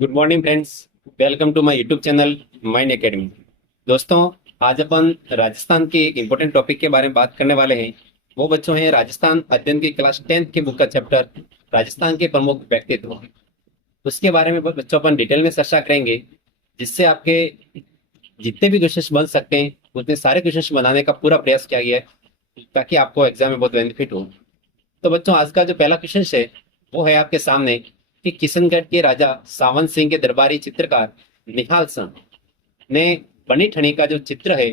Good morning friends. Welcome to my YouTube channel mind academy. दोस्तों, आज अपन राजस्थान के एक इम्पोर्टेंट टॉपिक के बारे में बात करने वाले हैं। वो बच्चों हैं राजस्थान अध्ययन की क्लास 10th के बुक का चैप्टर राजस्थान के प्रमुख व्यक्तित्व। उसके बारे में बच्चों अपन डिटेल में चर्चा करेंगे, जिससे आपके जितने भी क्वेश्चन बन सकते हैं उतने सारे क्वेश्चन बनाने का पूरा प्रयास किया गया है, ताकि आपको एग्जाम में बहुत बेनिफिट हो। तो बच्चों, आज का जो पहला क्वेश्चन है वो है आपके सामने कि किशनगढ़ के राजा सावन सिंह के दरबारी चित्रकार निहाल सन ने बनी ठनी का जो चित्र है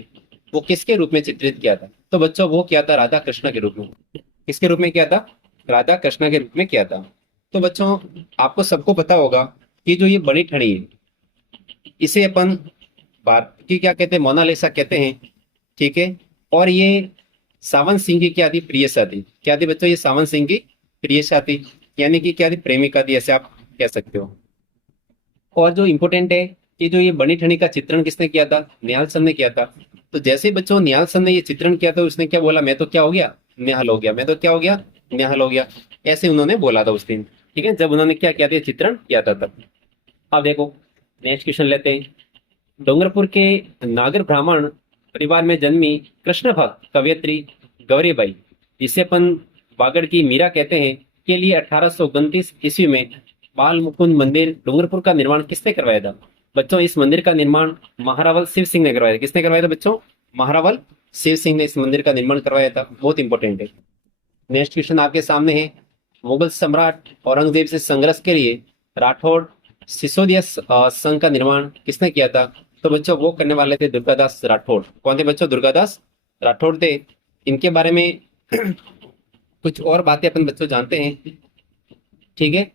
वो किसके रूप में चित्रित किया था? तो बच्चों, वो किया था राधा कृष्ण के रूप में। किसके रूप में किया था? राधा कृष्ण के रूप में किया था। तो बच्चों, आपको सबको पता होगा कि जो ये बनी ठनी है, इसे अपन भारत की क्या कहते हैं, मोनालिसा कहते हैं। ठीक है। और ये सावन सिंह की क्या थी? प्रियसा थी। क्या थी बच्चों? ये सावन सिंह की प्रियसा थी, यानी कि क्या थी? प्रेमिका थी, ऐसे आप कह सकते हो। और जो इम्पोर्टेंट है कि जो ये बनी ठनी का चित्रण किसने किया था? निहाल सर ने किया था। तो जैसे ही बच्चों निहाल सर ने ये चित्रण किया था, उसने क्या बोला? मैं तो क्या हो गया? निहाल हो गया। मैं तो क्या हो गया? निहाल हो गया। ऐसे उन्होंने बोला था उस दिन। ठीक है, जब उन्होंने क्या किया था? ये चित्रण किया था तब। अब देखो, नेक्स्ट क्वेश्चन लेते हैं। डूंगरपुर के नागर ब्राह्मण परिवार में जन्मी कृष्ण भक्त कवयित्री गौरीबाई, जिसे अपन बागड़ की मीरा कहते हैं, के लिए 1829 ईस्वी में बाल मुकुंद मंदिर डूंगरपुर का निर्माण किसने करवाया था? बच्चों, इस मंदिर का निर्माण महारावल शिव सिंह ने करवाया था। किसने करवाया था बच्चों? महारावल शिव सिंह ने इस मंदिर का निर्माण करवाया था। बहुत इंपॉर्टेंट है। नेक्स्ट क्वेश्चन आपके सामने है। मुगल सम्राट औरंगजेब से संघर्ष के लिए राठौड़ सिसोदिया संघ का निर्माण किसने किया था? तो बच्चों, वो करने वाले थे दुर्गादास राठौड़। कौन थे बच्चों? दुर्गादास राठौड़ थे। इनके बारे में कुछ और बातें अपन बच्चों जानते हैं। ठीक है,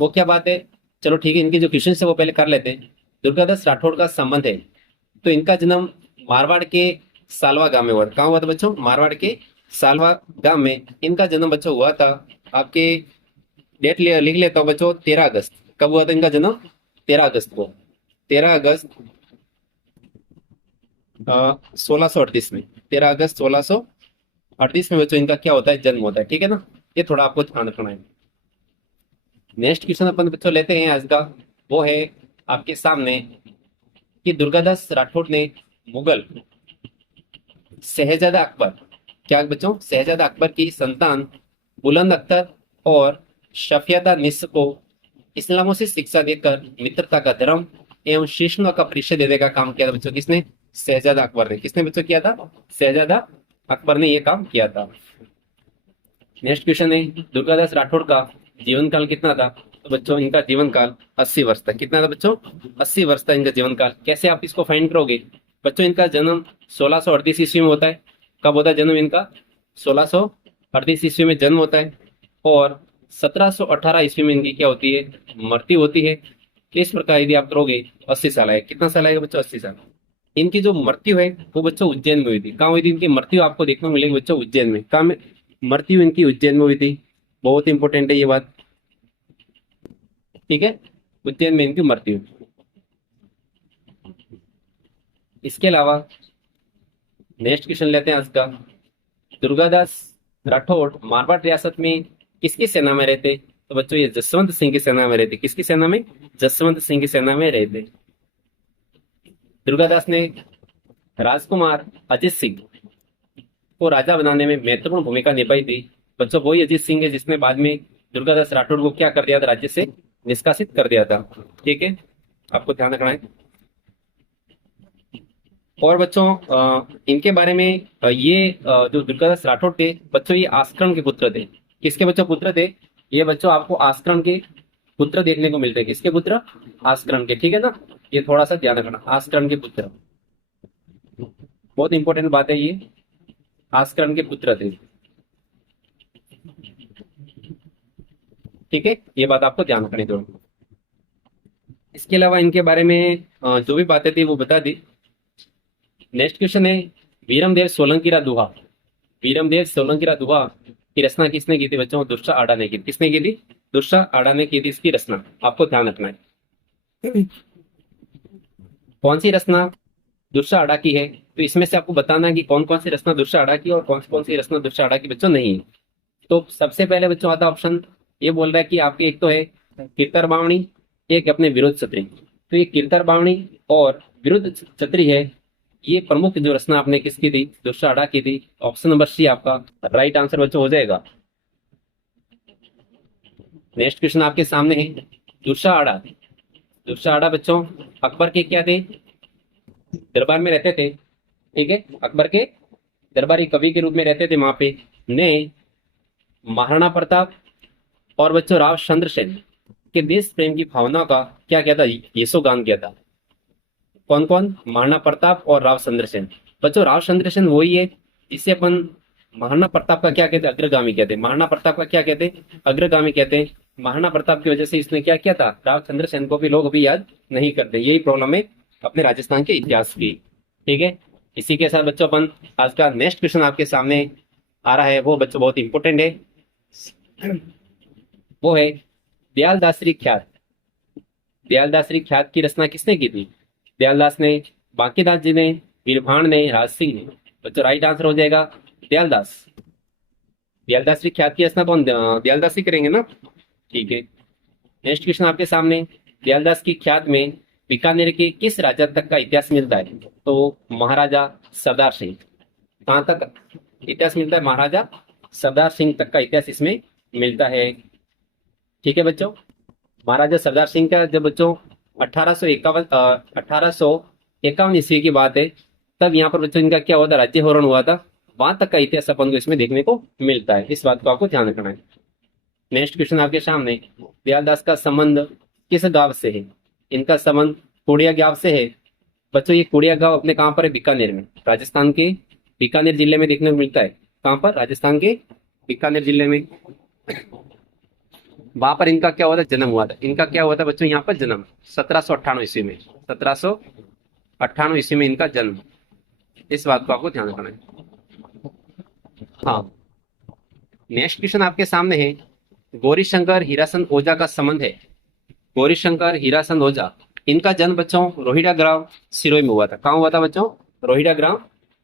वो क्या बात है? चलो ठीक है, इनके जो क्वेश्चन है वो पहले कर लेते हैं। दुर्गादास राठौड़ का संबंध है, तो इनका जन्म मारवाड़ के सालवा गांव में हुआ। कहाँ हुआ था बच्चों? मारवाड़ के सालवा गांव में इनका जन्म बच्चों हुआ था। आपके डेट लिख लेता हूँ बच्चों, 13 अगस्त। कब हुआ था इनका जन्म? 13 अगस्त को। 13 अगस्त 1638 में। 13 अगस्त 1638 में बच्चों इनका क्या होता है? जन्म होता है। ठीक है ना? ये थोड़ा आपको ध्यान रखना है। नेक्स्ट क्वेश्चन अपन बच्चों लेते हैं आज का। वो है आपके सामने कि दुर्गादास राठौड़ ने मुगल शहजादा अकबर, क्या बच्चों? शहजादा अकबर की संतान बुलंद अख्तर और शफियादा निस्र को इस्लामों से शिक्षा देकर मित्रता का धर्म एवं शिष्णु का परिचय देने का काम किया था बच्चों। किसने? शहजादा अकबर ने। किसने बच्चों किया था? शहजादा अकबर ने ये काम किया था। नेक्स्ट क्वेश्चन है, दुर्गादास राठौड़ का जीवन काल कितना था? तो बच्चों, इनका जीवन काल 80 वर्ष था। कितना था बच्चों? 80 वर्ष था इनका जीवन काल। कैसे आप इसको फाइंड करोगे? बच्चों, इनका जन्म 1638 ईस्वी में होता है। कब होता है जन्म इनका? 1638 ईस्वी में जन्म होता है। और 1718 ईस्वी में इनकी क्या होती है? मृत्यु होती है। इस प्रकार यदि आप करोगे 80 साल आएगा। कितना साल आएगा बच्चों? 80 साल। इनकी जो मृत्यु है वो बच्चों उज्जैन में हुई थी। कहाँ हुई थी इनकी मृत्यु? आपको देखने को मिलेगी बच्चों, उज्जैन में। कहाँ में मृत्यु इनकी? उज्जैन में हुई थी। बहुत इंपॉर्टेंट है ये बात। ठीक है, उज्जैन में इनकी मृत्यु। इसके अलावा नेक्स्ट क्वेश्चन लेते हैं आज का। दुर्गादास राठौड़ मारवाड़ रियासत में किसकी सेना में रहते? तो बच्चों, ये जसवंत सिंह की सेना में रहते। किसकी सेना में? जसवंत सिंह की सेना में रहते। दुर्गादास ने राजकुमार अजित सिंह को राजा बनाने में महत्वपूर्ण भूमिका निभाई थी। बच्चों, वही अजीत सिंह है जिसने बाद में दुर्गादास राठौड़ को क्या कर दिया था? राज्य से निष्कासित कर दिया था। ठीक है, आपको ध्यान रखना है। और बच्चों, इनके बारे में जो दुर्गादास राठौड़ थे बच्चों, ये आस्करण के पुत्र थे। किसके बच्चों पुत्र थे? ये बच्चों आपको आस्करण के पुत्र देखने को मिलते हैं। किसके पुत्र? आस्करण के। ठीक है ना? ये थोड़ा सा ध्यान रखना, आस्करण के पुत्र। बहुत इंपॉर्टेंट बात है ये। आस्करण के पुत्र थे। ठीक है, ये बात आपको ध्यान रखनी थोड़ी। इसके अलावा इनके बारे में जो भी बातें थी वो बता दी। नेक्स्ट क्वेश्चन है, वीरमदेव सोलंकी का दोहा। वीरमदेव सोलंकी का दोहा की रचना किसने की थी बच्चों? दुर्सा आड़ा ने की। किसने की थी? दुर्सा आड़ा ने की थी इसकी रचना। आपको ध्यान रखना है। कौन सी रचना दुर्सा आड़ा की है? तो इसमें से आपको बताना है कि कौन कौन सी रचना दुर्सा आड़ा की और कौन कौन सी रचना दुर्सा आड़ा की बच्चों नहीं है। तो सबसे पहले बच्चों आता ऑप्शन ये बोल रहा है कि आपकी एक तो है कितर बावणी, एक अपने विरुद्ध छत्री। तो ये कीर्तर बावणी और विरुद्ध छत्री है, ये प्रमुख जो रचना आपने किसकी थी, दुर्शाड़ा की थी। ऑप्शन नंबर सी आपका राइट आंसर बच्चों हो जाएगा। नेक्स्ट क्वेश्चन आपके सामने है, दुर्शाड़ा। दुर्शाड़ा बच्चों अकबर के क्या थे, दरबार में रहते थे, ठीक है, अकबर के दरबारी कवि के रूप में रहते थे वहां पे। ने महाराणा प्रताप और बच्चों राव चंद्रसेन के देश प्रेम की भावना का क्या किया था, यशोगान किया था। कौन कौन, महाराणा प्रताप और राव चंद्रसेन। बच्चों राव चंद्रसेन वही है जिसे अपन महाराणा प्रताप का क्या कहते हैं, अग्रगामी कहते हैं। महाराणा प्रताप का क्या कहते हैं, अग्रगामी कहते हैं। महाराणा प्रताप की वजह से इसने क्या किया था, राव चंद्रसेन को भी लोग अभी याद नहीं करते। यही प्रॉब्लम है अपने राजस्थान के इतिहास की, ठीक है। इसी के साथ बच्चों अपन आज का नेक्स्ट क्वेश्चन आपके सामने आ रहा है, वो बच्चों बहुत इंपॉर्टेंट है। वो है दयालदासरी ख्यात। दयालदासरी ख्यात की रचना किसने की थी, दयालदास ने, बांकीदास जी ने, वीरभान ने, राज सिंह ने। बच्चों राइट आंसर हो जाएगा दयालदास। दयालदासरी ख्यात की रचना कौन, दयालदास ही करेंगे ना, ठीक है। नेक्स्ट क्वेश्चन आपके सामने, दयालदास की ख्यात में बीकानेर के किस राजा तक का इतिहास मिलता है, तो महाराजा सरदार सिंह। कहाँ तक इतिहास मिलता है, महाराजा सरदार सिंह तक का इतिहास इसमें मिलता है, ठीक है बच्चों। महाराजा सरदार सिंह का जब बच्चों 1851 ईस्वी की बात है, तब यहाँ पर बच्चों इनका क्या हुआ था, राज्यहरण हुआ था। वहां तक का इतिहास अपन को इसमें देखने को मिलता है, इस बात को आपको ध्यान रखना है। नेक्स्ट क्वेश्चन आपके सामने, दयालदास का संबंध किस गांव से है, इनका संबंध कुड़िया गांव से है। बच्चों ये कुड़िया गांव अपने कहाँ पर है, बीकानेर में, राजस्थान के बीकानेर जिले में देखने को मिलता है। कहाँ पर, राजस्थान के बीकानेर जिले में। वहां पर इनका क्या हुआ था, जन्म हुआ था। इनका क्या हुआ था बच्चों, यहाँ पर जन्म 1798 ईस्वी में, 1798 ईस्वी में इनका जन्म। इस बात को आपको ध्यान रखना है। हाँ, नेक्स्ट क्वेश्चन आपके सामने है, गौरीशंकर हीराचंद ओझा का संबंध है। गौरीशंकर हीराचंद ओझा, इनका जन्म बच्चों रोहिड़ा ग्राम सिरोही में हुआ था। कहाँ हुआ था बच्चों, रोहिड़ा ग्राम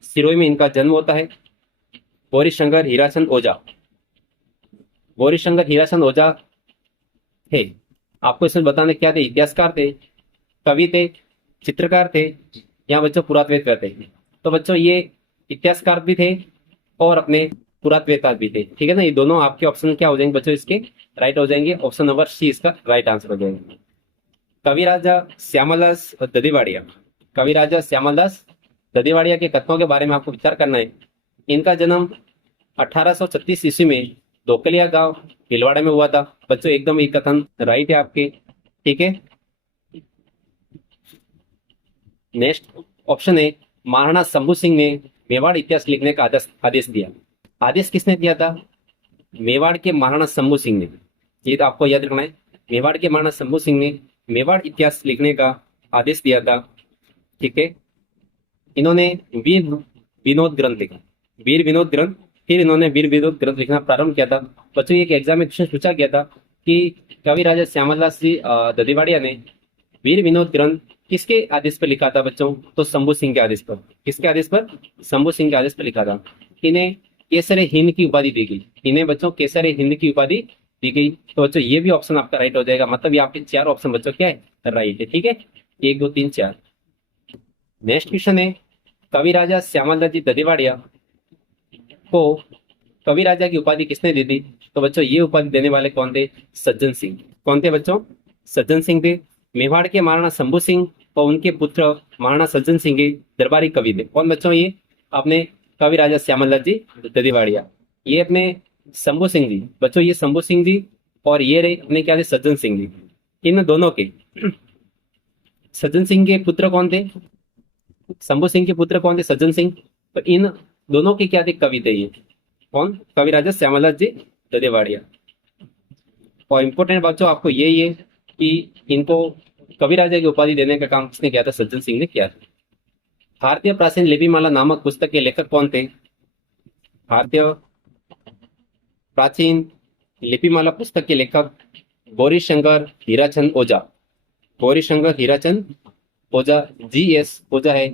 सिरोही में इनका जन्म होता है। गौरीशंकर हीराचंद ओझा, गौरीशंकर हीराचंद ओझा थे, आपको इसमें बताने क्या थे, इतिहासकार थे, कवि थे, चित्रकार थे, या बच्चों पुरातत्ववेत्ता थे। तो बच्चों ये इतिहासकार भी थे और अपने पुरातत्ववेत्ता भी थे, ठीक है ना। ये दोनों आपके ऑप्शन क्या हो जाएंगे बच्चों, इसके राइट हो जाएंगे। ऑप्शन नंबर सी इसका राइट आंसर हो जाएगा। कवि राजा श्यामलदास ददीवाड़िया, कवि राजा श्यामलदास ददीवाड़िया के कथनों के बारे में आपको विचार करना है। इनका जन्म 1836 ईस्वी में धोकलिया गांव भीलवाड़ा में हुआ था। बच्चों एकदम ये कथन राइट है आपके, ठीक है। नेक्स्ट ऑप्शन है, महाराणा शंभू सिंह ने मेवाड़ इतिहास लिखने का आदेश दिया। आदेश किसने दिया था, मेवाड़ के महाराणा शंभू सिंह ने। ये तो आपको याद रखना है, मेवाड़ के महाराणा शंभू सिंह ने मेवाड़ इतिहास लिखने का आदेश दिया था, ठीक है। इन्होंने वीर विनोद ग्रंथ लिखा, वीर विनोद ग्रंथ, फिर इन्होंने वीर विनोद ग्रंथ लिखना प्रारंभ किया था। बच्चों एक एग्जाम में क्वेश्चन पूछा गया था कि कवि राजा श्यामलदास जी ददीवाड़िया ने वीर विनोद ग्रंथ किसके आदेश पर लिखा था बच्चों, तो शंभू सिंह के आदेश पर। किसके आदेश पर, शंभू सिंह के आदेश पर लिखा था। इन्हें केसरे हिंद की उपाधि दी गई, इन्हें बच्चों केसरे हिंद की उपाधि दी गई। तो बच्चों ये भी ऑप्शन आपका राइट हो जाएगा, मतलब ये आपके 4 ऑप्शन बच्चों क्या है, राइट है, ठीक है। 1 2 3 4। नेक्स्ट क्वेश्चन है, कवि राजा श्यामलदास जी ददीवाड़िया को कवि राजा की उपाधि किसने दी थी, तो बच्चों ये उपाधि देने वाले कौन थे, सज्जन सिंह। कौन थे बच्चों, सज्जन सिंह थे। मेवाड़ के महाराणा शंभू सिंह और उनके पुत्र महाराणा सज्जन सिंह के दरबारी कवि थे। कौन बच्चों, ये अपने कवि राजा श्यामलदास जी ददीवाड़िया, ये अपने शंभू सिंह जी। बच्चों ये शंभू सिंह जी और ये रहे अपने क्या थे, सज्जन सिंह जी। इन दोनों के, सज्जन सिंह के पुत्र कौन थे, शंभू सिंह के पुत्र कौन थे, सज्जन सिंह। तो इन दोनों के क्या थे, कवि थे ये। कौन, कवि राजा श्यामलदास जी ददीवाड़िया। और इंपॉर्टेंट बात जो आपको यही है कि इनको कवि राजा की उपाधि देने का काम किसने किया था, सज्जन सिंह ने किया था। भारतीय प्राचीन लिपिमाला नामक पुस्तक के लेखक कौन थे, भारतीय प्राचीन लिपिमाला पुस्तक के लेखक गौरीशंकर हीराचंद ओझा। गौरीशंकर हीराचंद ओझा, GS ओझा है,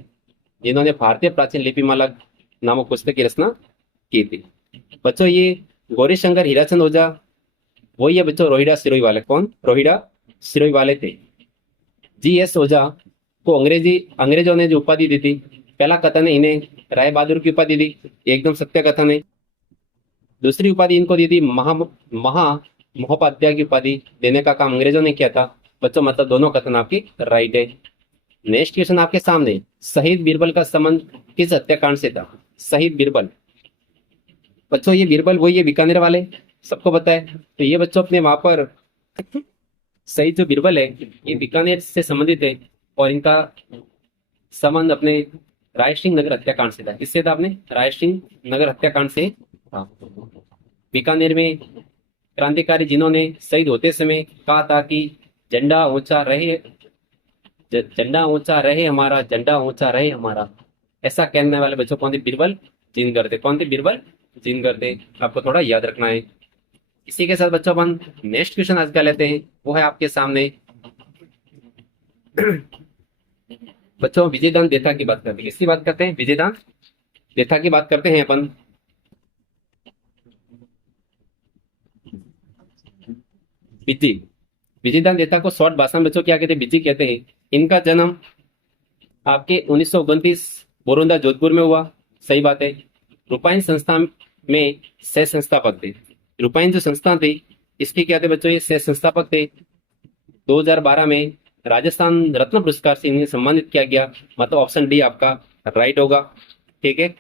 जिन्होंने भारतीय प्राचीन लिपिमाला नामक पुस्तक की रचना की थी। बच्चों ये गौरीशंकर हीराचंद ओझा वही है बच्चों रोहिड़ा सिरोही वाले। कौन, रोहिड़ा सिरोही वाले थे। जी.एस. ओझा को अंग्रेजों ने जो उपाधि दी थी, पहला कथन है इन्हें राय बहादुर की उपाधि दी, ये एकदम सत्य कथन है। दूसरी उपाधि इनको दी थी महा महोपाध्याय की उपाधि देने का काम अंग्रेजों ने किया था। बच्चों मतलब दोनों कथन आपकी राइट है। नेक्स्ट क्वेश्चन आपके सामने, शहीद बीरबल का संबंध किस हत्याकांड से था? शहीद बीरबल, बच्चों ये बीरबल वही है बीकानेर वाले, सबको पता है। तो ये बच्चों अपने वहां पर शहीद जो बीरबल है ये बीकानेर से संबंधित है, और इनका संबंध अपने राय सिंह नगर हत्याकांड से था। किससे था? अपने राय सिंह नगर हत्याकांड से था। बीकानेर में क्रांतिकारी जिन्होंने शहीद होते समय कहा था कि झंडा ऊंचा रहे, झंडा ऊंचा रहे हमारा, झंडा ऊंचा रहे हमारा, ऐसा कहने वाले बच्चों कौन थे? बीरबल जिनकर थे। कौन थे? बीरबल जिनकर थे। आपको थोड़ा याद रखना है। इसी के साथ बच्चों अपन नेक्स्ट क्वेश्चन आज का लेते हैं, वो है आपके सामने बच्चों विजयदान देथा की बात करते हैं। किसकी बात करते हैं? विजयदान देथा की बात करते हैं अपन। बिज्जी, विजयदान देथा को शॉर्ट भाषा में बच्चों क्या कहते हैं? बिज्जी कहते हैं। इनका जन्म आपके 1929 बोरोंदा जोधपुर में हुआ, सही बात है। रूपाइन संस्था में सह संस्थापक थे। रूपाइन जो संस्था थी इसके क्या थे बच्चों? ये सह संस्थापक थे। 2012 में राजस्थान रत्न पुरस्कार से इन्हें सम्मानित किया गया, मतलब ऑप्शन डी आपका राइट होगा। ठीक है,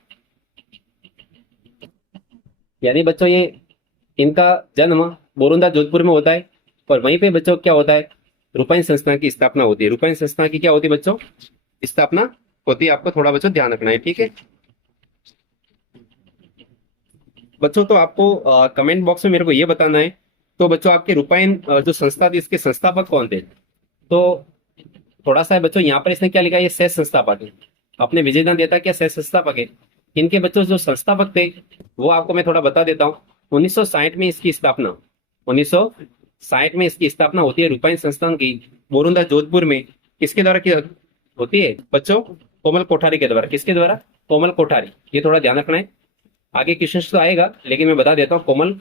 यानी बच्चों ये इनका जन्म बोरुंदा जोधपुर में होता है, और वहीं पे बच्चों क्या होता है? रूपाइन संस्था की स्थापना होती है। रूपाइन संस्था की क्या होती है बच्चों? स्थापना होती है। आपको थोड़ा बच्चों ध्यान रखना है, ठीक है बच्चों। तो आपको कमेंट बॉक्स में मेरे को ये बताना है, तो बच्चों आपके रूपाइन जो संस्था थी इसके संस्थापक कौन थे? तो थोड़ा सा है बच्चों, यहाँ पर इसने क्या लिखा है? ये सह संस्थापक है। अपने विजयदान देता क्या सह संस्थापक है। इनके बच्चों जो संस्थापक थे वो आपको मैं थोड़ा बता देता हूँ। 1960 में इसकी स्थापना, 1960 में इसकी स्थापना होती है रूपाइन संस्थान की, बोरुंदा जोधपुर में। किसके द्वारा की होती है बच्चों? कोमल कोठारी के द्वारा। किसके द्वारा? कोमल कोठारी। ये थोड़ा ध्यान रखना है, आगे क्वेश्चन तो आएगा, लेकिन मैं बता देता हूँ कोमल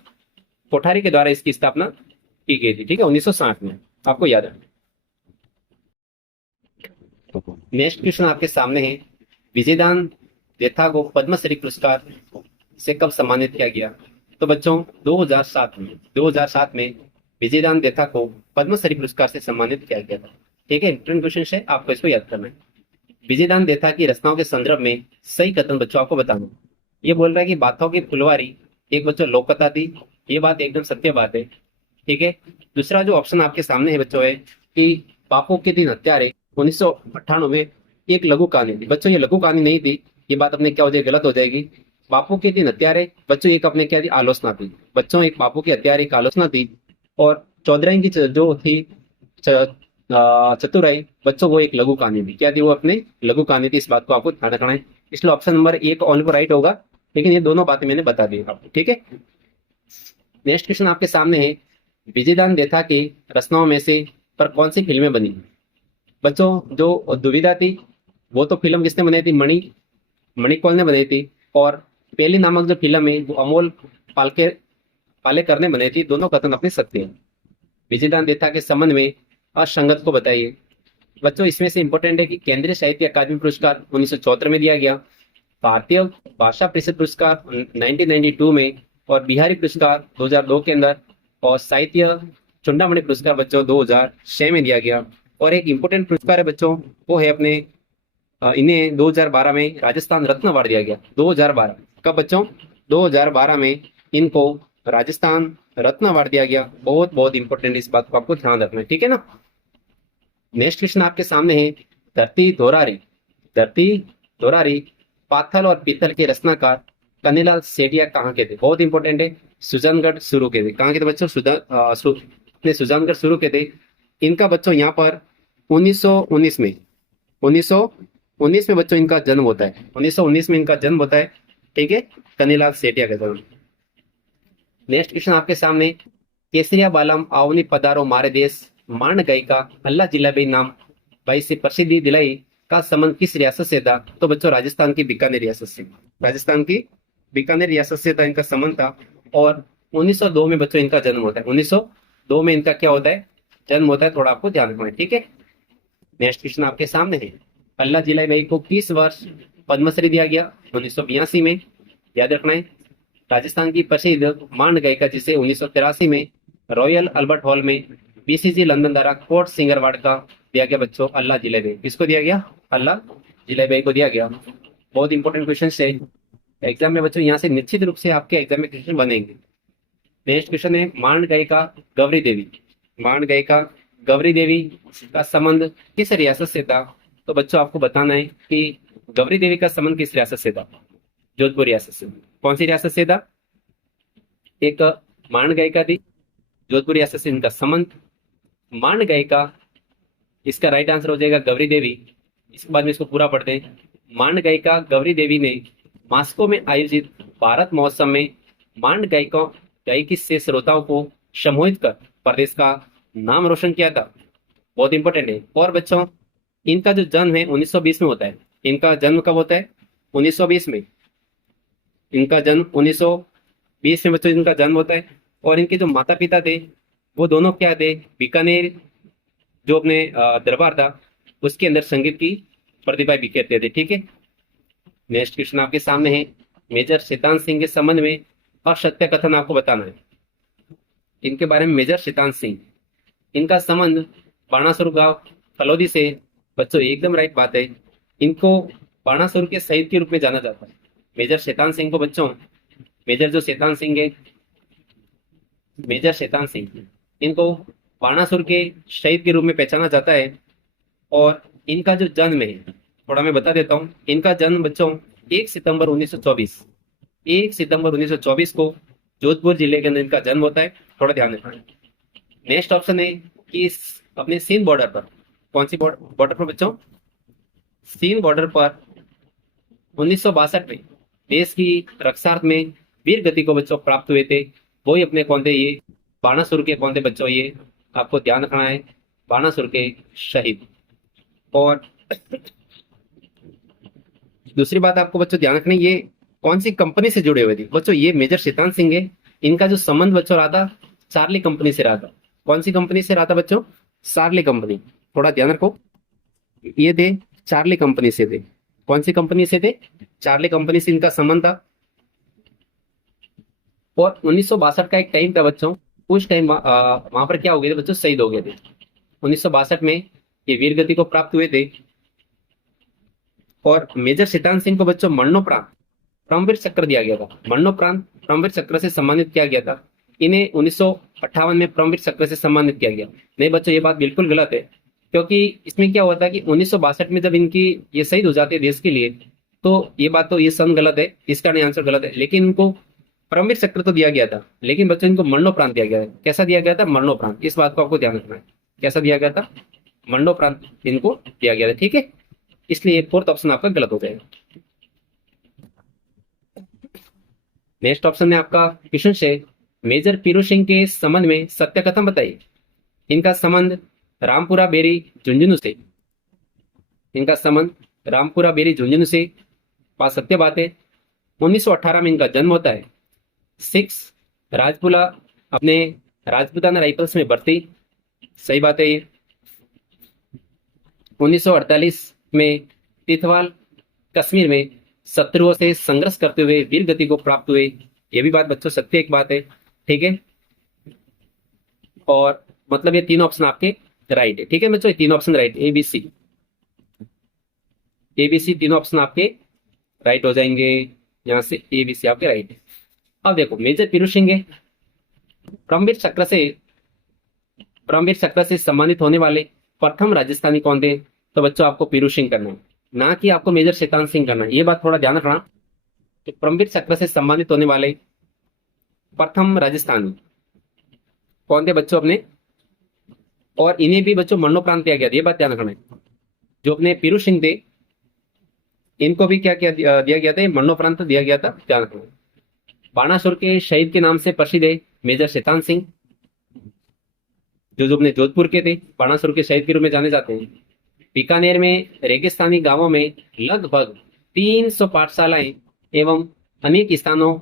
कोठारी के द्वारा इसकी स्थापना की गई थी। ठीक है, 1960 में, आपको याद है। नेक्स्ट क्वेश्चन आपके सामने है, विजयदान देथा को पद्मश्री पुरस्कार से कब सम्मानित किया गया? तो बच्चों 2007 में विजयदान देथा को पद्मश्री पुरस्कार से सम्मानित किया गया था। ठीक है, इंपॉर्टेंट क्वेश्चन है, आपको इसको याद करना है। विजयदान देथा की रचनाओं के संदर्भ में सही कथन बच्चों आपको बताना। ये बोल रहा है कि बातों की फुलवारी एक बच्चों लोक कथा थी, ये बात एकदम सत्य बात है। ठीक है, दूसरा जो ऑप्शन आपके सामने है बच्चों है कि बापू के 3 हत्यारे 1998 में एक लघु कहानी थी। बच्चों ये लघु कहानी नहीं थी, ये बात अपने क्या हो जाएगी? गलत हो जाएगी। बापू के 3 हत्यारे बच्चों एक अपने क्या थी? आलोचना थी। बच्चों एक बापू की हत्यारे एक आलोचना थी, और चौधराइन की जो थी चतुराई बच्चों वो एक लघु कहानी थी। क्या थी? वो अपने लघु कहानी थी। इस बात को आपको ध्यान रखना है, इसलिए ऑप्शन नंबर 1 ऑन पर राइट होगा, लेकिन ये दोनों बातें मैंने बता दी आपको। ठीक है, नेक्स्ट क्वेश्चन आपके सामने है, विजयदान देथा की रचनाओं में से पर कौन सी फिल्में बनी? बच्चों जो दुविधा थी वो तो फिल्म किसने बनाई थी? मणिकौल ने बनाई थी। और पहली नामक जो फिल्म है वो अमोल पालेकर ने बनाई थी। दोनों कथन अपने सत्य हैं। विजयदान देथा के संबंध में असंगत को बताइए। बच्चों इसमें से इंपॉर्टेंट है कि केंद्रीय साहित्य अकादमी पुरस्कार 1974 में दिया गया, भारतीय भाषा परिषद पुरस्कार 1992 में, और बिहारी पुरस्कार 2002 के अंदर, और साहित्य चुंडामणि पुरस्कार बच्चों 2006 में दिया गया। और एक इंपॉर्टेंट पुरस्कार है बच्चों, वो है अपने इन्हें 2012 में राजस्थान रत्न अवार्ड दिया गया। 2012 कब बच्चों? 2012 में इनको राजस्थान रत्न अवार्ड दिया गया। बहुत बहुत इंपॉर्टेंट, इस बात को आपको ध्यान रखना है, ठीक है ना। नेक्स्ट क्वेश्चन आपके सामने है, धरती धोरारी पाथल और पीतल के रचनाकार कन्हैयालाल सेठिया कहाँ के थे? बहुत इंपॉर्टेंट है, सुजानगढ़ शुरू के थे। कहाँ के थे बच्चों? अपने सुजानगढ़ शुरू के थे। इनका बच्चों यहाँ पर 1919 में 1919 में बच्चों इनका जन्म होता है। 1919 में इनका जन्म होता है। ठीक है, कन्हैयालाल सेठिया का जन्म। नेक्स्ट क्वेश्चन आपके सामने, केसरिया बालम आवनी पधारो मारे देश मान गई का अल्लाह जिलाबी नाम भाई से प्रसिद्धि दिलाई का संबंध किस रियासत से था? तो बच्चों राजस्थान की बीकानेर रियासत से, राजस्थान की बीकानेर रियासत से था इनका संबंध था। और 1902 में बच्चों इनका जन्म होता है। 1902 में इनका क्या होता है? जन्म होता है। थोड़ा आपको ध्यान रखना है, ठीक है। नेक्स्ट क्वेश्चन आपके सामने है। अल्लाह जिलाई भाई को किस वर्ष पद्मश्री दिया गया? 1982 में, याद रखना है। राजस्थान की प्रसिद्ध मांड गायिका जिसे 1983 में रॉयल अल्बर्ट हॉल में बीसीजी लंदन द्वारा कोर्ट सिंगर अवार्ड का दिया गया बच्चों, अल्लाह जिलाई। किसको दिया गया? अल्लाह जिलाई को दिया गया। बहुत इंपॉर्टेंट क्वेश्चन है एग्जाम में बच्चों, यहाँ से निश्चित रूप से आपके एग्जाम में क्वेश्चन बनेंगे। नेक्स्ट क्वेश्चन है, मांड गायिका गौरी देवी, मांड गायिका गौरी देवी का संबंध किस रियासत से था? तो बच्चों आपको बताना है कि गौरी देवी का संबंध किस रियासत से था? जोधपुर रियासत से। कौन सी रियासत से था? एक मांड गायिका थी, जोधपुर रियासत से इनका संबंध। मांड गायिका, इसका राइट आंसर हो जाएगा गौरी देवी। इसके बाद में इसको पूरा पढ़ते हैं। मांड गायिका गौरी देवी ने मास्को में आयोजित भारत महोत्सव में मांड गायिकी से श्रोताओं को सम्मोहित कर प्रदेश का नाम रोशन किया था। बहुत इंपॉर्टेंट है। और बच्चों, इनका जो जन्म है 1920 में होता है। इनका जन्म कब होता है? 1920 में। इनका जन्म 1920 में बच्चों इनका जन्म होता है। और इनके जो माता पिता थे वो दोनों क्या थे? बीकानेर जो अपने दरबार था उसके अंदर संगीत की प्रतिभा बिखेरते थे। ठीक है। नेक्स्ट क्वेश्चन आपके सामने है। मेजर शैतान सिंह के संबंध में असत्य कथन आपको बताना है। इनके बारे में मेजर शैतान सिंह, इनका संबंध बाणासुर गांव फलौदी से। बच्चों एकदम राइट बात है। इनको बाणासुर के शहीद के रूप में जाना जाता है। मेजर शैतान सिंह को बच्चों, मेजर जो शैतान सिंह है, मेजर शैतान सिंह, इनको बाणासुर के शहीद के रूप में पहचाना जाता है। और इनका जो जन्म है थोड़ा मैं बता देता हूँ। इनका जन्म बच्चों 1 सितंबर 1924, 1 सितंबर 1924 को जोधपुर जिले के अंदर इनका जन्म होता है। थोड़ा ध्यान रखना। नेक्स्ट ऑप्शन है कि अपने सिंध बॉर्डर पर, कौन सी बॉर्डर पर बच्चों? सिंध बॉर्डर पर 1962 में देश की रक्षार्थ में वीर गति को बच्चों प्राप्त हुए थे। वो ही अपने कौन थे? ये बाणासुर के कौन थे बच्चों? ये आपको ध्यान रखना है, बाणासुर के शहीद। और दूसरी बात आपको बच्चों ध्यान रखनी, ये कौन सी कंपनी से जुड़े हुए थे बच्चों? ये मेजर शैतान सिंह है। इनका जो संबंध बच्चों रहा था चार्ली कंपनी से रहा था। कौन सी कंपनी से रहा था बच्चों? Charlie company. थोड़ा ध्यान रखो, ये थे चार्ली कंपनी से थे। कौन सी कंपनी से थे? चार्ली कंपनी से इनका संबंध था। और 1962 का एक टाइम था बच्चों, उस टाइम वहां पर क्या हो गए थे बच्चों? शहीद हो गए थे। 1962 में ये वीर गति को प्राप्त हुए थे। और मेजर शैतान सिंह को बच्चों मरणोपरांत परमवीर चक्र दिया गया था। मरणोपरांत परमवीर चक्र से सम्मानित किया गया था। इन्हें 1958 में परमवीर चक्र से सम्मानित किया गया। नहीं बच्चों, ये बात बिल्कुल गलत है। क्योंकि इसमें क्या हुआ था कि 1962 में जब इनकी ये शहीद हो जाते देश के लिए, तो ये बात तो ये सन गलत है, इसका नहीं आंसर गलत है। लेकिन इनको परमवीर चक्र तो दिया गया था, लेकिन बच्चों इनको मरणोपरांत दिया गया है। कैसा दिया गया था? मरणोपरांत। इस बात को आपको ध्यान रखना है। कैसा दिया गया था? मरणोपरांत इनको दिया गया था। ठीक है, इसलिए फोर्थ ऑप्शन आपका गलत हो जाएगा। नेक्स्ट ऑप्शन है आपका क्वेश्चन से, मेजर पीरू सिंह के संबंध में सत्य कथन बताइए। इनका संबंध रामपुरा बेरी झुंझुनू से, इनका संबंध रामपुरा बेरी झुंझुनू से। बात सत्य बात है। 1918 में इनका जन्म होता है। 6 राजपुरा अपने राजपुताना राइफल्स में भर्ती, सही बात है ये। 1948 में तिथवाल कश्मीर में शत्रुओं से संघर्ष करते हुए वीर गति को प्राप्त हुए। ये भी बात बच्चों सत्य एक बात है। ठीक है, और मतलब ये तीन ऑप्शन आपके राइट है। ठीक है बच्चों, ये तीन ऑप्शन राइट, ABC, ABC तीनों ऑप्शन आपके राइट हो जाएंगे। यहाँ से ABC आपके राइट है। अब देखो, मेजर पीरू सिंह है, परमवीर चक्र से सम्मानित होने वाले प्रथम राजस्थानी कौन थे? तो बच्चों आपको पीरू सिंह करना है, ना कि आपको मेजर शैतान सिंह करना है। ये बात थोड़ा ध्यान रखना। तो परमवीर चक्र से सम्मानित होने वाले प्रथम राजस्थानी कौन थे बच्चों अपने? और इन्हें भी बच्चों मरणोपरांत दिया गया था। ये बात ध्यान रखना है। जो अपने पीरू सिंह थे इनको भी क्या क्या दिया गया था? मरणोपरांत दिया गया था, ध्यान रखना। बाणासुर के शहीद के नाम से प्रसिद्ध है मेजर शैतान सिंह, जो अपने जोधपुर के थे, बाणासुर के शहीद के रूप में जाने जाते हैं। बीकानेर में रेगिस्तानी गांवों में लगभग 300 पाठशालाएं एवं अनेक स्थानों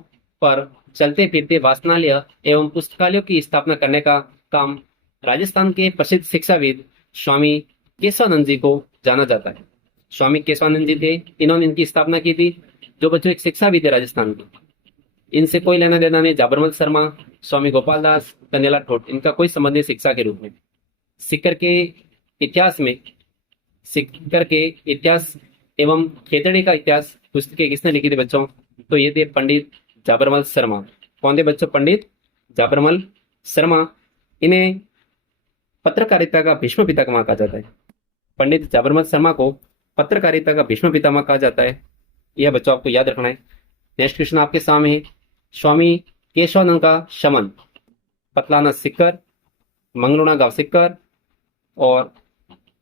पर चलते फिरते वाचनालय एवं पुस्तकालयों की स्थापना करने का काम राजस्थान के प्रसिद्ध शिक्षाविद स्वामी केशवानंद जी को जाना जाता है। स्वामी केशवानंद जी थे, इन्होंने इनकी स्थापना की थी। जो बच्चों एक शिक्षाविद थे राजस्थान के, इनसे कोई लेना देना नहीं। जाबरमल शर्मा, स्वामी गोपाल दास, कन्हैयालाल ठोट, इनका कोई संबंध नहीं शिक्षा के रूप में। सिक्कर के इतिहास में, सिक्कर के इतिहास एवं खेतड़ी का इतिहास पुस्तकें किसने लिखी थी बच्चों? तो ये थे पंडित जाबरमल शर्मा। कौन थे बच्चों? पंडित जाबरमल शर्मा। इन्हें पत्रकारिता का भीष्म पितामह कहा जाता है। पंडित जाबरमल शर्मा को पत्रकारिता का भीष्म पितामह कहा जाता है। यह बच्चों आपको याद रखना है। नेक्स्ट क्वेश्चन आपके सामने है। स्वामी केशवानंद का शमन पतलाना सिक्कर, मंगलोना गांव सिक्कर, और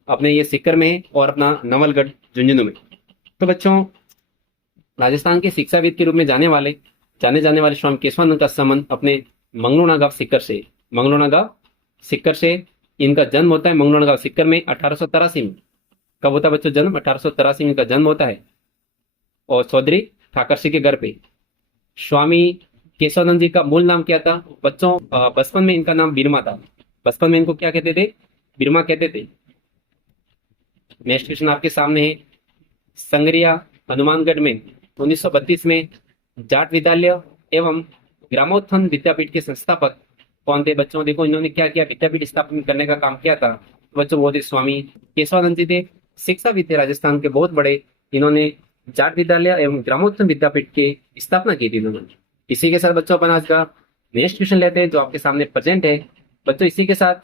अपने ये सिक्कर में है, और अपना नवलगढ़ झुंझुनू में। तो बच्चों, राजस्थान के शिक्षाविद के रूप में जाने जाने वाले स्वामी केशवानंद का संबंध अपने मंगलोना गांव सिक्कर से, मंगलोना गांव सिक्कर से इनका जन्म होता है। मंगलोना गांव सिक्कर में 1883 में। कब होता है बच्चों जन्म? 1883 में इनका जन्म होता है, और चौधरी ठाकर सिंह के घर पे। स्वामी केशवानंद जी का मूल नाम क्या था बच्चों? बचपन में इनका नाम बिरमा था। बचपन में इनको क्या कहते थे? बिरमा कहते थे। नेक्स्ट क्वेश्चन आपके सामने है। संगरिया हनुमानगढ़ में 1932 में जाट विद्यालय एवं ग्रामोत्थान विद्यापीठ के संस्थापक कौन थे बच्चों? देखो इन्होंने क्या किया, विद्यापीठ स्थापित करने का काम किया था। बच्चों वो थे स्वामी केशवानंद जी थे, शिक्षाविद थे राजस्थान के बहुत बड़े। इन्होंने जाट विद्यालय एवं ग्रामोत्थान विद्यापीठ की स्थापना की थी इन्होंने। इसी के साथ बच्चों अपन आज का नेक्स्ट क्वेश्चन लेते हैं जो आपके सामने प्रेजेंट है। बच्चों इसी के साथ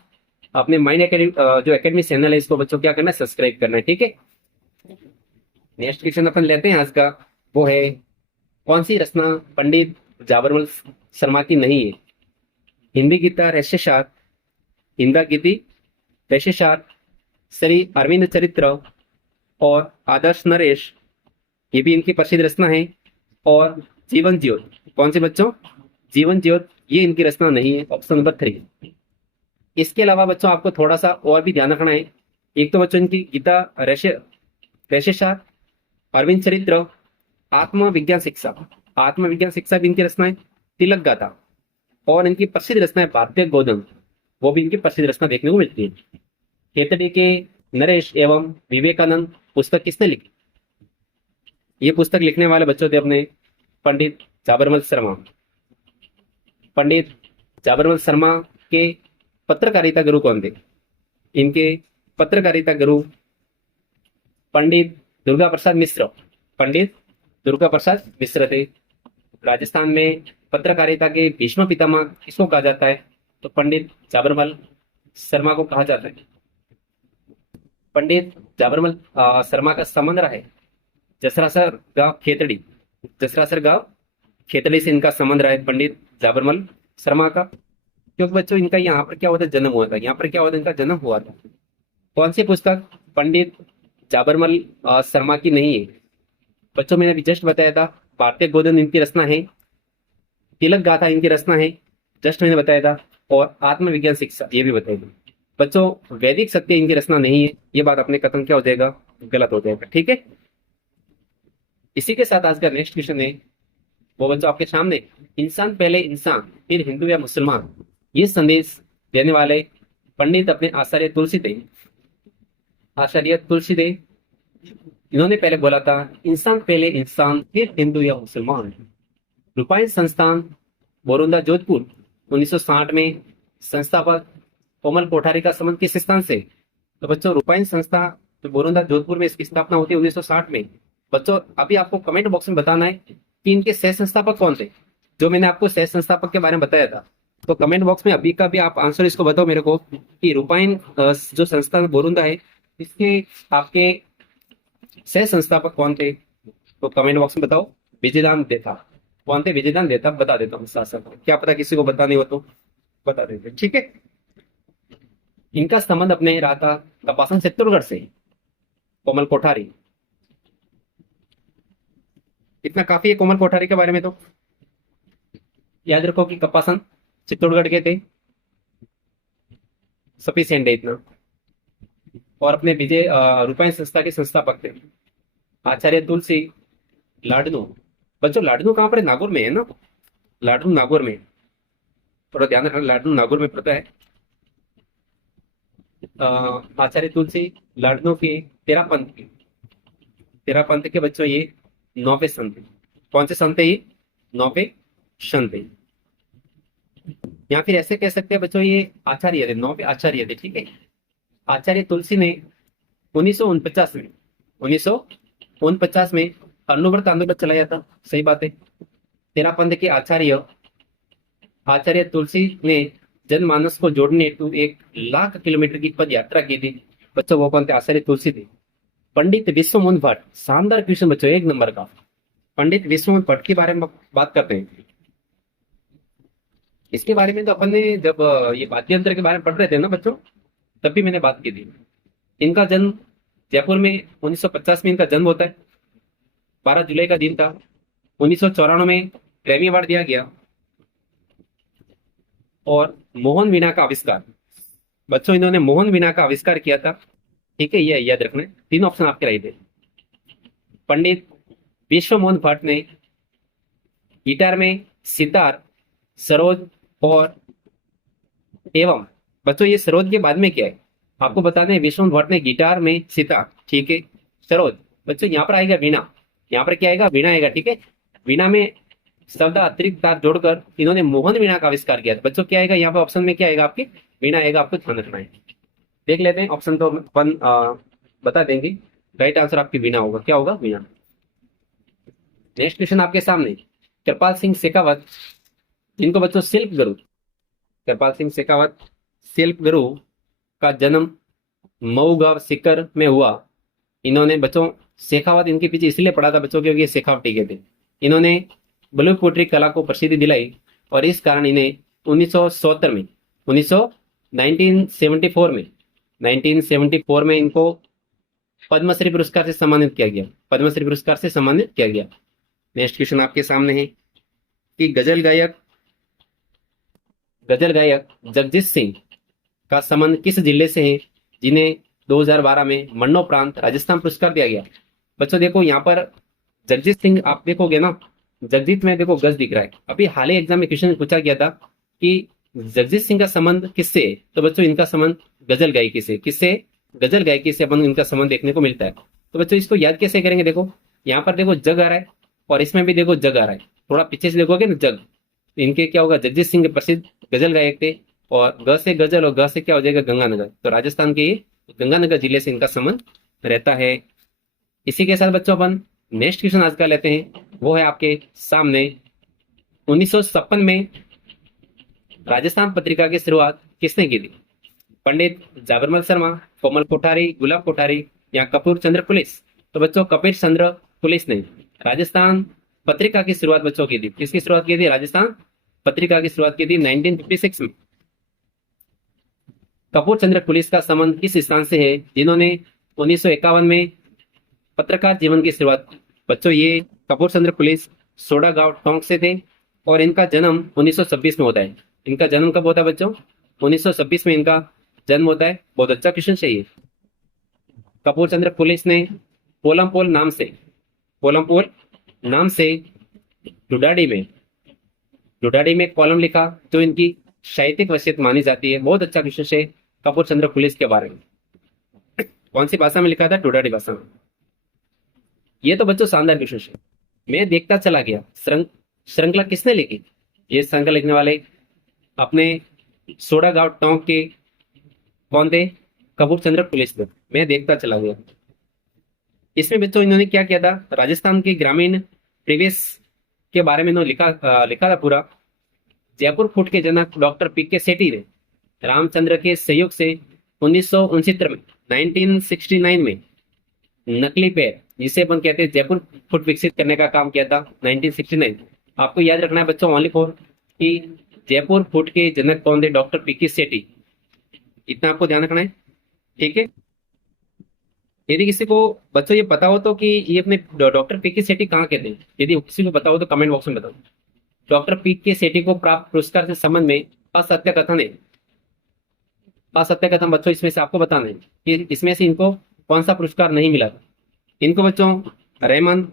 अपने माइंड एकेडमी जो एकेडमी चैनल है इसको बच्चों क्या करना है? सब्सक्राइब करना है, ठीक है। नेक्स्ट क्वेश्चन अपन लेते हैं आज का, वो है कौन सी रचना पंडित जाबरमल शर्मा की नहीं है? हिंदी गीता रहस्यसार, हिंदा गीति रहस्यसार, श्री अरविंद चरित्र, और आदर्श नरेश, ये भी इनकी प्रसिद्ध रचना है। और जीवन ज्योत, कौन से बच्चों? जीवन ज्योत, ये इनकी रचना नहीं है, ऑप्शन नंबर 3। इसके अलावा बच्चों आपको थोड़ा सा और भी ध्यान रखना है। एक तो बच्चों इनकी गीता रहस्यसार, अरविंद चरित्र, आत्मविज्ञान शिक्षा भी इनकी रचना है। तिलक गाथा, और इनकी प्रसिद्ध रचना है भारतीय गोदन, वो भी इनकी प्रसिद्ध रचना देखने को मिलती है। खेतड़ी के नरेश एवं विवेकानंद पुस्तक किसने लिखी? ये पुस्तक लिखने वाले बच्चों थे अपने पंडित जाबरमल शर्मा। पंडित जाबरमल शर्मा के पत्रकारिता गुरु कौन थे? इनके पत्रकारिता गुरु पंडित दुर्गा प्रसाद मिश्र, पंडित दुर्गा प्रसाद मिश्र थे। राजस्थान में पत्रकारिता के भीष्म पितामह किसको कहा जाता है? तो पंडित जाबरमल शर्मा को कहा जाता है। पंडित जाबरमल शर्मा का संबंध रहा है जसरासर गांव खेतड़ी, जसरासर गांव खेतड़ी से इनका संबंध रहा है पंडित जाबरमल शर्मा का। क्योंकि बच्चों इनका यहाँ पर क्या हुआ था? जन्म हुआ था। यहाँ पर क्या हुआ था? इनका जन्म हुआ था। कौन सी पुस्तक पंडित जाबरमल शर्मा की नहीं है बच्चों? मैंने अभी जस्ट बताया था, भारतीय गोदन इनकी रचना है, तिलक गाथा इनकी रचना है, जस्ट मैंने बताया था, और आत्मविज्ञान शिक्षा ये भी बताया था। बच्चों वैदिक सत्य इनकी रचना नहीं है, ये बात अपने कथन क्या हो जाएगा? गलत हो जाएगा, ठीक है। इसी के साथ आज का नेक्स्ट क्वेश्चन है वो बच्चों आपके सामने, इंसान पहले इंसान फिर हिंदू या मुसलमान, ये संदेश देने वाले पंडित अपने आचार्य तुलसीदेव, आचार्य तुलसीदेव, इन्होंने पहले बोला था इंसान पहले इंसान फिर हिंदू या मुसलमान। रूपायन संस्थान बोरुंदा जोधपुर 1960 में। संस्थापक कोमल कोठारी का संबंध किस स्थान से? तो बच्चों रूपायन संस्था जो बोरुंदा जोधपुर में इसकी स्थापना होती है 1960 में। बच्चों अभी आपको कमेंट बॉक्स में बताना है कि इनके सह संस्थापक कौन थे, जो मैंने आपको सह संस्थापक के बारे में बताया था। तो कमेंट बॉक्स में अभी का भी आप आंसर इसको बताओ मेरे को कि रूपायन जो संस्था बोरुंदा है इसके आपके सह संस्थापक कौन थे। तो कमेंट बॉक्स में बताओ। विजयदान देता कौन थे? विजयदान देता बता देता हूँ साथ साथ, क्या पता किसी को बता नहीं हो तो बता देते, ठीक है। इनका संबंध अपने रहा था कपासन चित्तौड़गढ़ से, कोमल कोठारी। इतना काफी है कोमल कोठारी के बारे में। तो याद रखो कि कपासन चित्तौड़गढ़ के थे, सफिशिएंट है इतना। और अपने विजय रूपायन संस्था के संस्थापक थे आचार्य तुलसी लाडनू। बच्चों लाडनू कहाँ पर है? नागौर में है ना, लाडनू नागौर में। थोड़ा ध्यान रखना, लाडनू नागौर में पड़ता है। आचार्य तुलसी लड़नों के तेरह पंथ के बच्चों ये नौवे संत हैं। कौन से संत है ये? नौवे संत है। या फिर ऐसे कह सकते हैं बच्चों, ये आचार्य थे, नौवे आचार्य थे, ठीक है। आचार्य तुलसी ने 1949 में 1949 में अणुव्रत आंदोलन चलाया था। सही बात है। तेरह पंथ के आचार्य आचार्य तुलसी ने जनमानस को जोड़ने हेतु 1 लाख किलोमीटर की पद यात्रा की थी। बच्चों वो कौन थे? आचार्य तुलसी थे। पंडित विश्वमोहन भट्ट, शानदार क्वेश्चन बच्चों, एक नंबर का। पंडित विश्वमोहन भट्ट के बारे में बात करते हैं। इसके बारे में तो अपन ने जब ये वाद्य यंत्र के बारे में पढ़ रहे थे ना बच्चों, तब भी मैंने बात की थी। इनका जन्म जयपुर में 1950 में इनका जन्म होता है। 12 जुलाई का दिन था। 1994 में ग्रैमी अवार्ड दिया गया। और मोहन वीणा का आविष्कार, बच्चों इन्होंने मोहन वीणा का आविष्कार किया था। ठीक है, ये याद रखना है। 3 ऑप्शन आपके रहे थे। पंडित विश्व मोहन भट्ट ने गिटार में सितार, सरोद और एवं, बच्चों ये सरोद के बाद में क्या है आपको बताना है। विश्व मोहन भट्ट ने गिटार में सितार, ठीक है, सरोद। बच्चों यहाँ पर आएगा वीणा। यहाँ पर क्या आएगा? वीणा आएगा, ठीक है। वीणा में शब्द अतिरिक्त तार जोड़कर इन्होंने मोहन वीणा का आविष्कार किया था। बच्चों क्या आएगा यहाँ पर? ऑप्शन में क्या आएगा आपके? वीणा आएगा। आपको ध्यान रखना है। देख लेते हैं ऑप्शन तो अपन बता देंगे। राइट आंसर आपकी वीणा होगा। क्या होगा? वीणा। नेक्स्ट क्वेश्चन आपके सामने। कृपाल सिंह शेखावत, जिनको बच्चों शिल्प गुरु, कृपाल सिंह शेखावत शिल्प गुरु का जन्म मऊ गांव सीकर में हुआ। इन्होंने बच्चों शेखावत इनके पीछे इसलिए पड़ा था बच्चों क्योंकि ये शेखावटी के थे। इन्होंने ब्लू पोट्री कला को प्रसिद्धि दिलाई और इस कारण इन्हें 1970 में 1974 में 1974 में इनको पद्मश्री पुरस्कार से सम्मानित किया गया। पद्मश्री पुरस्कार से सम्मानित किया गया। नेक्स्ट क्वेश्चन आपके सामने है कि गजल गायक जगजीत सिंह का संबंध किस जिले से है, जिन्हें 2012 में मरणोपरांत राजस्थान पुरस्कार दिया गया। बच्चों देखो यहाँ पर जगजीत सिंह आप देखोगे ना, जगजीत में देखो गज दिख रहा है। अभी हाल ही एग्जाम में क्वेश्चन पूछा गया था कि जगजीत सिंह का संबंध किससे है, तो बच्चों इनका संबंध गजल गायकी से। किससे? गजल गायकी से अपन इनका संबंध देखने को मिलता है। तो बच्चों इसको याद कैसे करेंगे? देखो यहाँ पर देखो जग आ रहा है और इसमें भी देखो जग आ रहा है। थोड़ा पीछे से देखोगे ना जग, इनके क्या होगा? जगजीत सिंह प्रसिद्ध गजल गायक थे। और ग से गजल और ग से क्या हो जाएगा? गंगानगर। तो राजस्थान के गंगानगर जिले से इनका संबंध रहता है। इसी के साथ बच्चों अपन नेक्स्ट क्वेश्चन आज का लेते हैं। वो है आपके सामने 1956 में राजस्थान पत्रिका की शुरुआत किसने की थी? पंडित जाबरमल शर्मा, कोमल कोठारी, गुलाब कोठारी या कपूर चंद्र पुलिस। तो बच्चों कपूर चंद्र पुलिस ने राजस्थान पत्रिका की शुरुआत बच्चों की थी। किसकी शुरुआत की थी? राजस्थान पत्रिका की शुरुआत की थी 1956 में। कपूर चंद्र पुलिस का संबंध किस स्थान से है, जिन्होंने 1951 में पत्रकार जीवन की शुरुआत की? बच्चों ये कपूर चंद्र पुलिस सोडा गांव टोंक से थे और इनका जन्म 1926 में होता है। इनका जन्म कब होता है बच्चों? 1926 में इनका जन्म होता है। बहुत अच्छा क्वेश्चन चाहिए। कपूर चंद्र पुलिस ने पोलमपोल नाम से डुडाडी में कॉलम लिखा जो इनकी साहित्यिक वसीयत मानी जाती है। बहुत अच्छा क्वेश्चन है कपूर चंद्र पुलिस के बारे में। कौन सी भाषा में लिखा था? डुडाडी भाषा में। ये तो बच्चों शानदार क्वेश्चन है। मैं देखता चला गया श्रृंखला किसने लिखी? ये श्रृंखला लिखने वाले अपने सोडा गांव टोंक के कौन थे? कपूर चंद्र पुलिस थे। मैं देखता चला गया। इसमें बच्चों इन्होंने क्या किया था? राजस्थान के ग्रामीण परिवेश के बारे में इन्होंने लिखा था पूरा। जयपुर फूट के जनक डॉक्टर पी के सेठी ने रामचंद्र के सहयोग से 1969 में 1969 में नकली पैर, जिसे अपन कहते हैं जयपुर फुट, विकसित करने का काम किया था 1969। आपको याद रखना है बच्चों ओनली फॉर कि जयपुर फुट के जनक कौन थे? डॉक्टर पी के सेठी। इतना आपको ध्यान रखना है, ठीक है। यदि किसी को बच्चों ये पता हो तो कि ये अपने डॉक्टर पी के सेठी कहाँ के थे, यदि किसी को पता हो तो कमेंट बॉक्स में बताओ। डॉक्टर पी के सेठी को प्राप्त पुरस्कार के संबंध में असत्य कथन है। असत्य कथन बच्चों इसमें से आपको बताना है कि इसमें से इनको कौन सा पुरस्कार नहीं मिला था। इनको बच्चों रेमन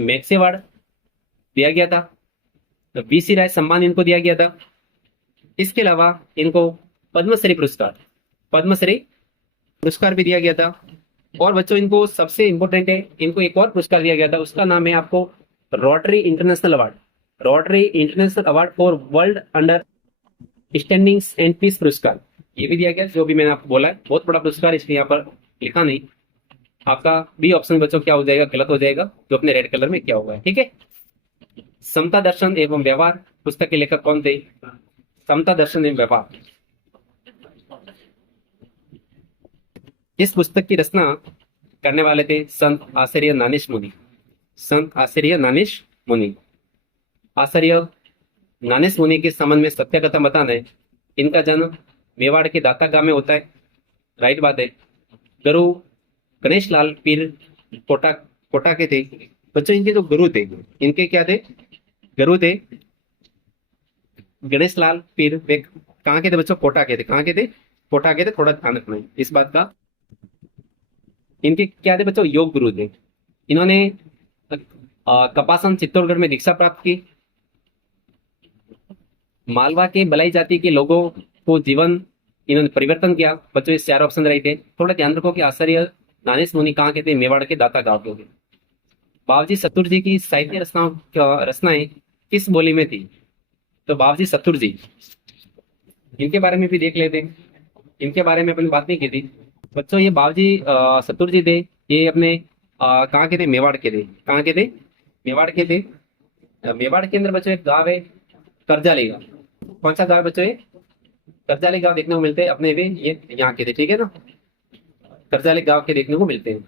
मैक्से अवार्ड दिया गया था, बीसी राय सम्मान इनको दिया गया था। इसके अलावा इनको पद्मश्री पुरस्कार भी दिया गया था। और बच्चों इनको सबसे इंपॉर्टेंट है, इनको एक और पुरस्कार दिया गया था, उसका नाम है आपको Rotary International award. Rotary International award for world understandings and peace पुरस्कार, ये भी दिया गया। जो भी मैंने आपको बोला है बहुत बड़ा पुरस्कार, इसलिए यहाँ पर लिखा नहीं। आपका बी ऑप्शन बच्चों क्या हो जाएगा, गलत हो जाएगा, जो अपने रेड कलर में क्या होगा, ठीक है। समता दर्शन एवं व्यवहार पुस्तक के लेखक कौन थे? समता दर्शन एवं व्यवहार। इस पुस्तक की रचना करने वाले थे संत आचार्य ज्ञानेश मुनि। संत आचार्य ज्ञानेश मुनि। आचार्य ज्ञानेश मुनि के संबंध में सत्य कथा बताना है। इनका जन्म मेवाड़ के दाता गांव में होता है, राइट बात है। गुरु गणेश लाल पीर कोटा कोटा के थे। बच्चों इनके जो गुरु थे, इनके क्या थे? गुरु थे गणेश लाल पीर। वे कहाँ के थे बच्चों? कोटा के थे। कहाँ के थे? कोटा के थे। थोड़ा ध्यान रखना है इस बात का। इनके क्या थे बच्चों? योग गुरु थे। इन्होंने कपासन चित्तौड़गढ़ में दीक्षा प्राप्त की। मालवा के बलाई जाति के लोगों को जीवन इन्होंने परिवर्तन किया। बच्चों इस चार ऑप्शन राइट है। थोड़ा ध्यान रखो कि आचार्य ज्ञानेश मुनि कहाँ के थे? मेवाड़ के दाता गांव के थे। बाबूजी सतुर जी की साहित्य रचनाएं किस बोली में थी? तो बाबूजी सतुर जी, इनके बारे में भी देख लेते हैं। इनके बारे में अपनी बात नहीं की थी बच्चों। ये बाबूजी सतुर जी थे, ये अपने कहाँ के थे? मेवाड़ के थे। कहाँ के थे? मेवाड़ के थे। मेवाड़ के अंदर बच्चों एक गांव है करजाली गांव। कौन सा गांव है बच्चों? ये करजाली गांव देखने को मिलते हैं अपने भी। ये यहाँ के थे, ठीक है ना, करजाली गांव के देखने को मिलते हैं।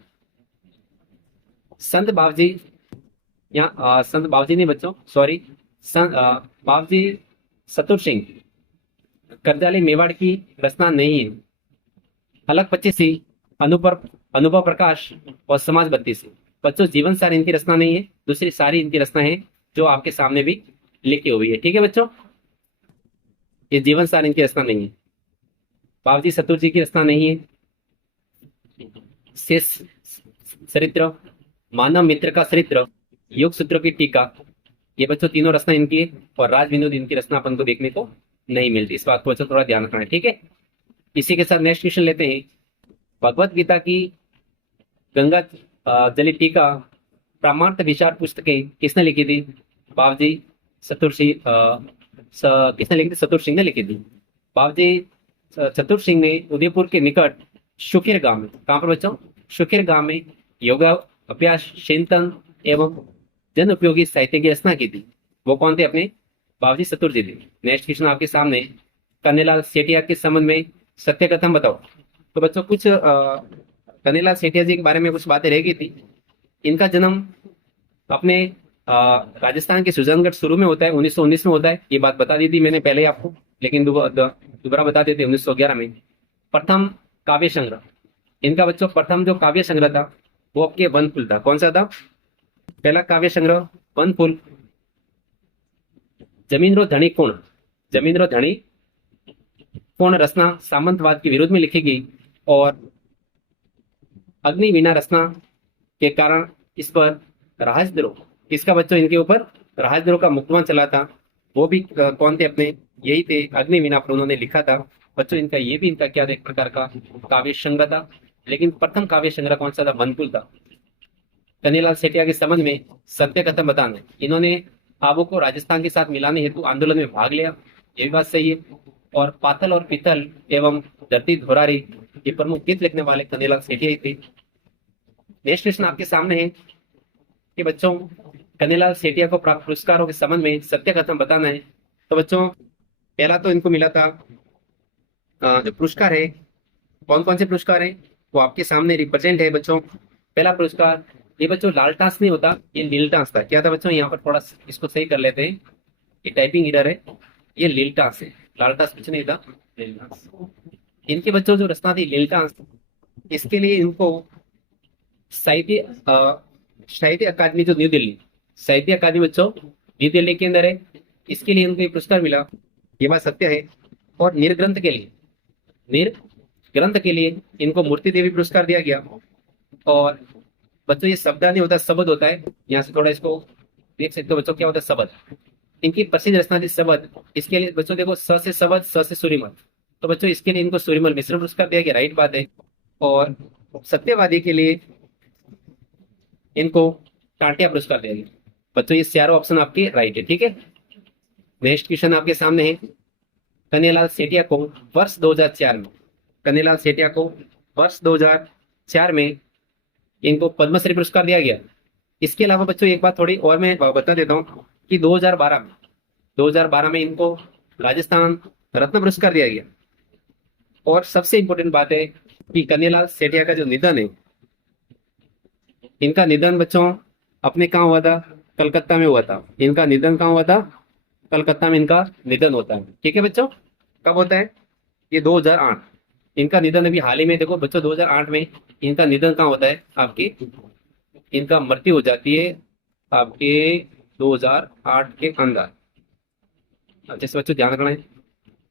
संत बाबूजी, यहाँ संत बाबूजी नहीं बच्चों, सॉरी, संत बाबूजी सतुर सिंह करजाली मेवाड़ की रचना नहीं है। अलग 25 सी, अनुभव अनुभव प्रकाश और समाज बत्ती से। बच्चों जीवन सार इनकी रचना नहीं है, दूसरी सारी इनकी रचना है जो आपके सामने भी लिखी हुई है, ठीक है बच्चों। ये जीवन सार इनकी रचना नहीं है, बाबूजी सतुर जी की रचना नहीं है। शेष चरित्र, मानव मित्र का चरित्र, योग सूत्रों की टीका, ये बच्चों तीनों रचना इनकी है। और राज विनोद इनकी रचना अपन को देखने को नहीं मिलती। इस बात को बच्चों थोड़ा ध्यान रखना है, ठीक है। इसी के साथ नेक्स्ट क्वेश्चन लेते हैं। भगवत गीता की गंगा जली टीका प्रामाण्य विचार पुस्तकें किसने लिखी थी? बाबूजी सतुर सिंह किसने लिखी थी? सतुर सिंह ने लिखी थी। बाबूजी चतुर सिंह ने उदयपुर के निकट शुकिर गांव में, कहाँ पर बच्चों? शुकिर गांव में योगा अभ्यास, चिंतन एवं जन उपयोगी साहित्य की रचना की थी। वो कौन थे? अपने बाबूजी सतुर जी थे। नेक्स्ट क्वेश्चन आपके सामने, कन्हैयालाल सेठिया के संबंध में सत्य कथन बताओ। तो बच्चों कुछ कन्हैयालाल सेठिया जी के बारे में कुछ बातें रह गई थी। इनका जन्म अपने राजस्थान के सुजानगढ़ शुरू में होता है, 1919 में होता है। ये बात बता दी थी मैंने पहले आपको, लेकिन दोबारा बता देते। 1911 में प्रथम काव्य संग्रह इनका बच्चों, प्रथम जो काव्य संग्रह था वो आपके वनफुल था। कौन सा था? पहला काव्य संग्रह वनफुल। जमींद्रो धनी कोण, जमींद्रो धनी कोण रचना सामंतवाद के विरोध में लिखी गई। और अग्निवीणा रचना के कारण इस पर राजद्रोह, किसका बच्चों? इनके ऊपर राजद्रोह का मुकदमा चला था। वो भी कौन थे? अपने यही थे, अग्निवीणा पर उन्होंने लिखा था बच्चों। इनका ये भी इनका क्या था? एक प्रकार का काव्य संग्रह था। लेकिन प्रथम काव्य संग्रह कौन सा था? वनफुल था। कन्हैयालाल सेठिया के संबंध में सत्य कथन बताना। इन्होंने आबू को राजस्थान के साथ मिलाने हेतु आंदोलन में भाग लिया, ये भी बात सही है। और पातल और पीतल एवं धरती धोरारी, ये प्रमुख गीत लिखने वाले कन्हैयालाल सेठिया ही थे। नेक्स्ट क्वेश्चन आपके सामने है कि बच्चों कन्हैयालाल सेठिया को प्राप्त पुरस्कारों के संबंध में सत्य कथन बताना है। तो बच्चों पहला तो इनको मिला था जो पुरस्कार है, कौन कौन से पुरस्कार है वो आपके सामने रिप्रेजेंट है बच्चों। पहला पुरस्कार, ये बच्चों लाल टांस नहीं होता, ये लील टांस था। क्या था बच्चों? यहाँ पर थोड़ा इसको सही कर लेते हैं, ये टाइपिंग एरर है। ये लील टांस है, लाल टांस कुछ नहीं था, लील टांस। इनके बच्चों जो रचना थी लील टांस, इसके लिए इनको साहित्य साहित्य अकादमी, जो न्यू दिल्ली साहित्य अकादमी बच्चों न्यू दिल्ली के अंदर है, इसके लिए इनको एक पुरस्कार मिला, ये बात सत्य है। और निर्ग्रंथ के लिए, निर्ग्रंथ के लिए इनको मूर्ति देवी पुरस्कार दिया गया। और बच्चों ये शब्द नहीं होता, शब्द होता है। यहाँ से थोड़ा इसको देख सकते हो बच्चों, क्या होता है? शब्द। इनकी प्रसिद्ध रचना थी शब्द। इसके लिए बच्चों देखो, स से शब्द, स से सूर्यमल, तो बच्चों इसके लिए इनको सूर्यमल मिश्र पुरस्कार दिया गया, राइट बात है। और सत्यवादी के लिए इनको टाटिया पुरस्कार दिया गया। बच्चों ये चारों ऑप्शन आपके राइट है, ठीक है। नेक्स्ट क्वेश्चन आपके सामने है, कन्हैयालाल सेठिया को वर्ष 2004 में, कन्हैयालाल सेठिया को वर्ष 2004 में इनको पद्मश्री पुरस्कार दिया गया। इसके अलावा बच्चों एक बात थोड़ी और मैं बता देता हूँ कि 2012 में इनको राजस्थान रत्न पुरस्कार दिया गया। और सबसे इंपॉर्टेंट बात है कि कन्हैयालाल सेठिया का जो निधन है, इनका निधन बच्चों अपने कहाँ हुआ था, कलकत्ता में हुआ था। इनका निधन कहाँ हुआ था, कलकत्ता में इनका निधन होता है, ठीक है बच्चों। कब होता है, ये 2008। इनका निधन अभी हाल ही में, देखो बच्चों 2008 में इनका निधन कहाँ होता है आपकी, इनका मृत्यु हो जाती है आपके 2008 के अंदर। अब जैसे बच्चों ध्यान रखना है,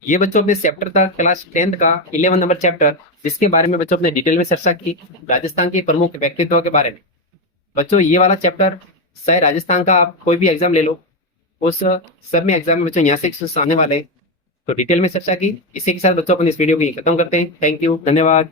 ये बच्चों अपने चैप्टर था क्लास 10th का 11 नंबर चैप्टर, जिसके बारे में बच्चों अपने डिटेल में चर्चा की राजस्थान के प्रमुख व्यक्तित्वों के बारे में। बच्चों ये वाला चैप्टर चाहे राजस्थान का आप कोई भी एग्जाम ले लो, उस सब में एग्जाम में बच्चों यहाँ से क्वेश्चन आने वाले हैं। तो डिटेल में चर्चा की। इसी के साथ बच्चों अपन इस वीडियो को खत्म करते हैं। थैंक यू, धन्यवाद।